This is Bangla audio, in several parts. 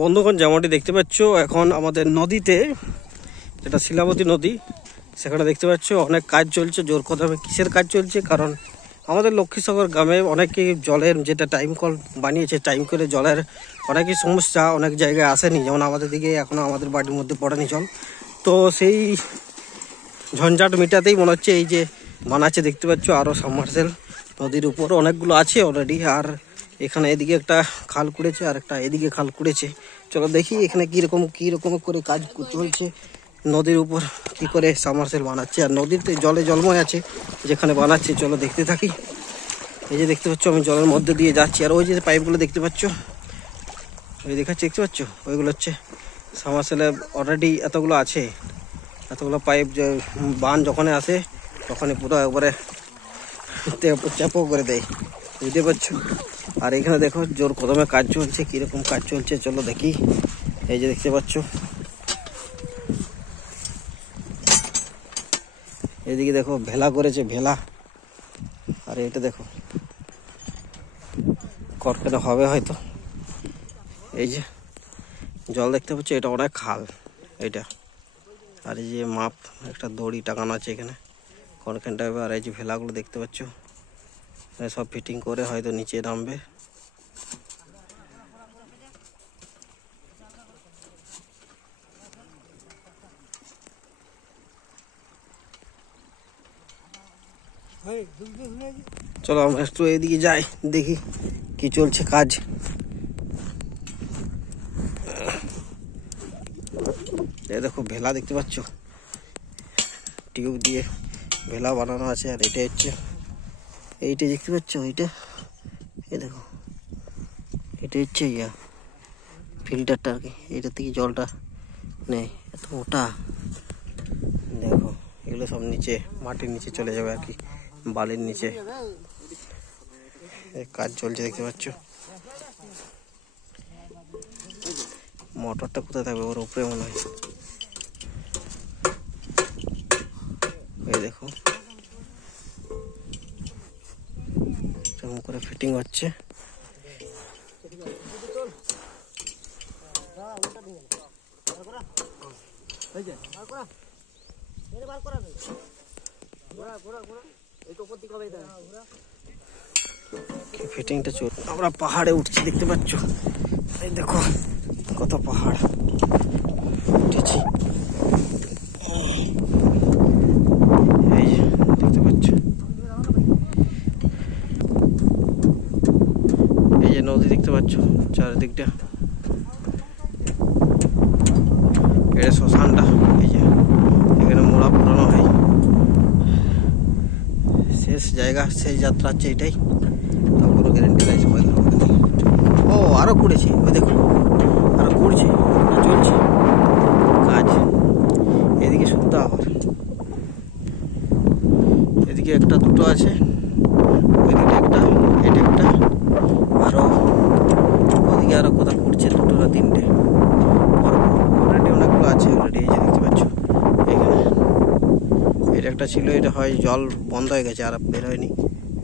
বন্ধুগণ, যেমনটি দেখতে পাচ্ছ এখন আমাদের নদীতে, যেটা শিলাবতী নদী, সেখানে দেখতে পাচ্ছ অনেক কাজ চলছে জোর কদমে। কিসের কাজ চলছে? কারণ আমাদের লক্ষ্মীসাগর গ্রামে অনেকেই জলের যেটা টাইম কল বানিয়েছে, টাইম করে জলের অনেকই সমস্যা, অনেক জায়গায় আসেনি। যেমন আমাদের দিকে এখনও আমাদের বাড়ির মধ্যে পড়েনি জল। তো সেই ঝঞ্ঝাট মেটাতেই মনে হচ্ছে এই যে বানাচ্ছে দেখতে পাচ্ছ, আরও সাবমার্সেল নদীর উপর অনেকগুলো আছে অলরেডি। আর এখানে এদিকে একটা খাল কুড়েছে আর একটা এদিকে খাল কুড়েছে। চলো দেখি এখানে কীরকম করে কাজ চলছে নদীর উপর, কি করে সাবমার্সেল বানাচ্ছে। আর নদীতে জলে জলময় আছে যেখানে বানাচ্ছে। চলো দেখতে থাকি। এই যে দেখতে পাচ্ছ আমি জলের মধ্যে দিয়ে যাচ্ছি। আর ওই যে পাইপগুলো দেখতে পাচ্ছ, ওই দেখতে পাচ্ছ, ওইগুলো হচ্ছে সাবমার্সেলে অলরেডি এতগুলো আছে। এতগুলো পাইপ যে বান যখন আসে তখনই পুরো একবারে চাপো করে দেয়, বুঝতে পারছো। আর এখানে দেখো জোর কদমে কাজ চলছে। কীরকম কাজ চলছে চলো দেখি। এই যে দেখতে পাচ্ছ, এদিকে দেখো ভেলা করেছে, ভেলা। আর এটা দেখো কটকানো হবে হয়তো। এই যে জল দেখতে পাচ্ছ, এটা অনেক খাল এটা। আর এই যে মাপ একটা দড়ি টাঙানো আছে এখানে কনখানটা। আর এই যে ভেলাগুলো দেখতে পাচ্ছ, সব ফিটিং করে হয়তো নিচে নামবে। চলো আমরা একটু এদিকে যাই, দেখি কি চলছে কাজ। এই দেখো ভেলা দেখতে পাচ্ছ, টিউব দিয়ে ভেলা বানানো আছে। আর এটা হচ্ছে এইটা দেখতে পাচ্ছ, এইটা এই দেখো, এটা হচ্ছে ফিল্টারটা আর কি। এটা থেকে জলটা নেই, এত মোটা। দেখো এগুলো সব নিচে মাটির নিচে চলে যাবে আর কি, বালির নিচে। কাজ চলছে দেখতে পাচ্ছ। মোটরটা কোথায় থাকবে? ওর উপরে মনে হয়। এই দেখো কেমন করে ফিটিং হচ্ছে। ফিটিংটা চল। আমরা পাহাড়ে উঠছি দেখতে পাচ্ছ, এই দেখো কত পাহাড় উঠেছি। এই যে দেখতে পাচ্ছ, এই যে নদী দেখতে পাচ্ছ চারিদিকটা। এটা শ্মশানটা, এই যে এখানে মোড়া পুরানো হয়। শেষ জায়গা, শেষ যাত্রা হচ্ছে এটাই। কোনো গ্যারেন্টি নাই সময়। ও আরো কুড়েছে, ওই দেখো আরো কুড়ছে, চলছে কাজ। এদিকে শুদ্ধ আবার, এদিকে একটা দুটো আছে, ওইদিকে একটা, এটা একটা, আরো ওদিকে আরো কোথাও কুড়ছে দুটো না তিনটে। অলরেডি অনেকগুলো আছে অলরেডি। এই যে দেখতে পাচ্ছ এখানে এটা একটা ছিল, এটা হয় জল বন্ধ হয়ে গেছে আর বের হয়নি,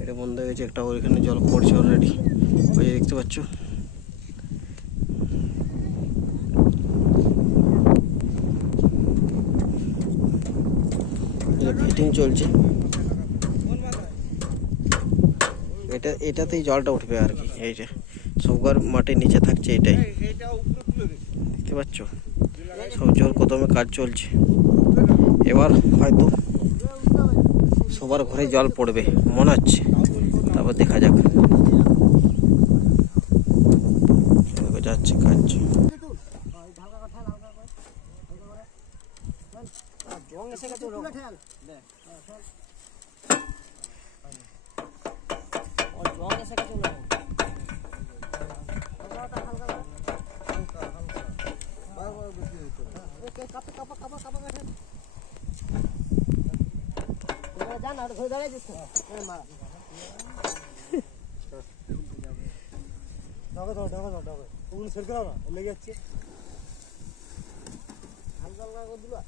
এটা বন্ধ হয়ে গেছে একটা। ওইখানে জল পড়ছে অলরেডি, ওই যে দেখতে পাচ্ছ। ফিটিং চলছে, এটাতেই জলটা উঠবে আর কি। এইটা সববার মাটির নিচে থাকছে, এটাই দেখতে পাচ্ছ। সব জোর কদমে কাজ চলছে। এবার হয়তো সবার ঘরে জল পড়বে মনে হচ্ছে, তারপর দেখা যাক। যাচ্ছে কাজ। লেগে যাচ্ছে হালকা হালকা করে দিবা।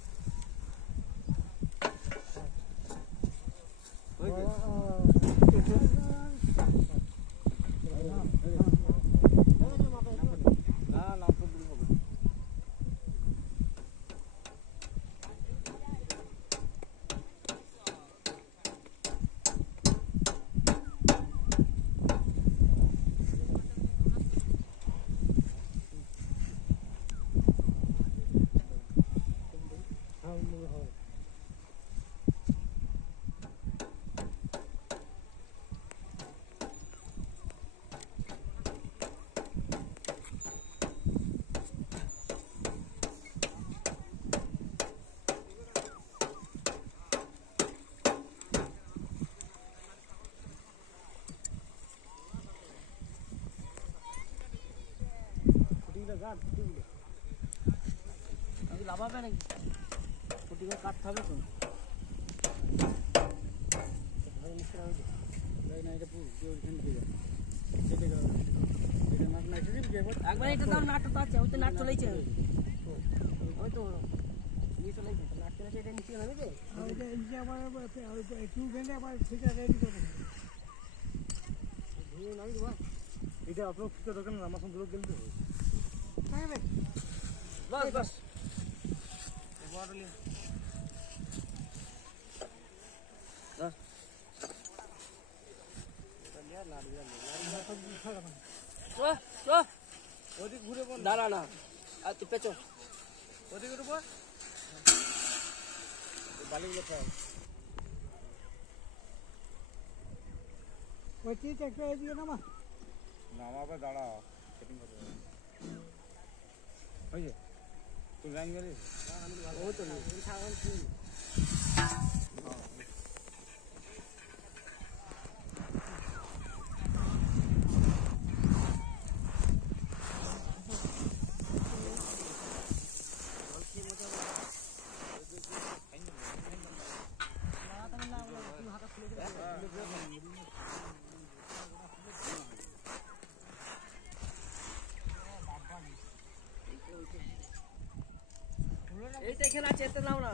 লাভাবে নাকি ফুটিগুলো কাটতে হবে তো একবার এটা দাম নাট তো আছে ওই তো নাট চলেইছে ওই তো নিয়ে চলেইছে নাট চলেছে এটা নিচে হবে যে ওইটা নিচে আবার একটু ভেঙে আবার ঠিক আছে রেডি করে ধুয়ে নামি দেবা এটা আপনার ফিতে দোকানে আমার সঙ্গে গেল তো হ্যাঁ ভাই বস বস বড় লি বস লিয়া না লিয়া চো ওদিক ঘুরে বল দাঁড়া না আর তুই পেছো ওদিকে রূপা বালিগুলো খাও ওই ঠিক একটা এদিকে নামাবে দাঁড়াও সেটিং করতে ওই যে তুই লাইন গেলি ও তো ছাগল কি এইটা এখানে আছে এতে নাও না